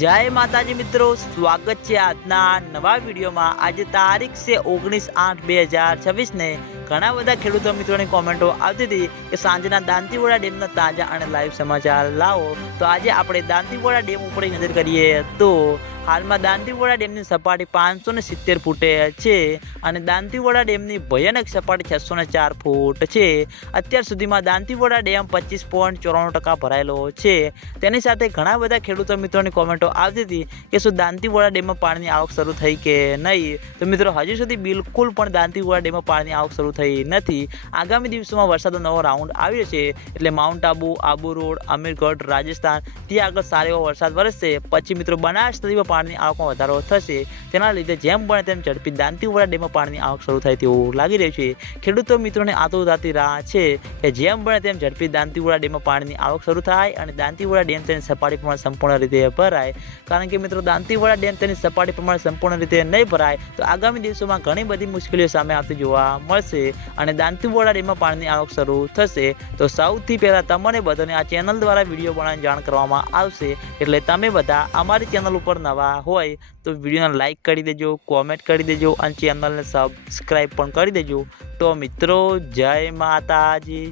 जय माताजी मित्रों, स्वागत है આજના નવા વિડીયોમાં। આજે તારીખ છે 19/8/2026 ને ઘણા બધા ખેડૂતો મિત્રોની કોમેન્ટો આવતી હતી કે સાંજના દાંતીવાડા ડેમના તાજા અને લાઈવ સમાચાર લાવો। તો આજે આપણે દાંતીવાડા ડેમ ઉપર નજર કરીએ તો હાલમાં દાંતીવાડા ડેમની સપાટી 570 ફૂટે છે અને દાંતીવાડા ડેમની ભયાનક સપાટી 604 ફૂટ છે। અત્યાર સુધીમાં દાંતીવાડા ડેમ 25.94% ભરાયેલો છે। તેની સાથે ઘણા બધા ખેડૂતો મિત્રોની કોમેન્ટો આવતી હતી કે શું દાંતીવાડા ડેમમાં પાણીની આવક શરૂ થઈ કે નહીં। તો મિત્રો હજુ સુધી બિલકુલ પણ દાંતીવાડા ડેમમાં પાણીની આવક શરૂ થઈ નથી। આગામી દિવસોમાં વરસાદનો નવો રાઉન્ડ આવ્યો છે એટલે માઉન્ટ આબુ, આબુ રોડ, અમીરગઢ, રાજસ્થાન ત્યાં આગળ સારો એવો વરસાદ વરસશે। પછી મિત્રો બનાસ નદીમાં પાણીની આવકમાં વધારો થશે। તેના લીધે જેમ બને તેમ ઝડપી દાંતીવાડા ડેમમાં પાણીની આવક શરૂ થાય તેવું લાગી રહ્યું છે। ખેડૂતો મિત્રોને આતુરતાથી રાહ છે કે જેમ બને તેમ ઝડપી દાંતીવાડા ડેમમાં પાણીની આવક શરૂ થાય અને દાંતીવાડા ડેમ તેની સપાટી પ્રમાણે સંપૂર્ણ રીતે ભરાય। કારણ કે મિત્રો દાંતીવાડા ડેમ તેની સપાટી પ્રમાણે સંપૂર્ણ રીતે નહીં ભરાય તો આગામી દિવસોમાં ઘણી બધી મુશ્કેલીઓ સામે આવતી જોવા મળશે અને દાંતીવાડા ડેમમાં પાણીની આવક શરૂ થશે। તો સૌથી પહેલાં તમને બધાને આ ચેનલ દ્વારા વિડીયો બનાવીને જાણ કરવામાં આવશે। એટલે તમે બધા અમારી ચેનલ ઉપર નવા હોય તો વિડીયોને લાઇક કરી દેજો, કોમેન્ટ કરી દેજો અને ચેનલને સબસ્ક્રાઈબ પણ કરી દેજો। તો મિત્રો જય માતાજી।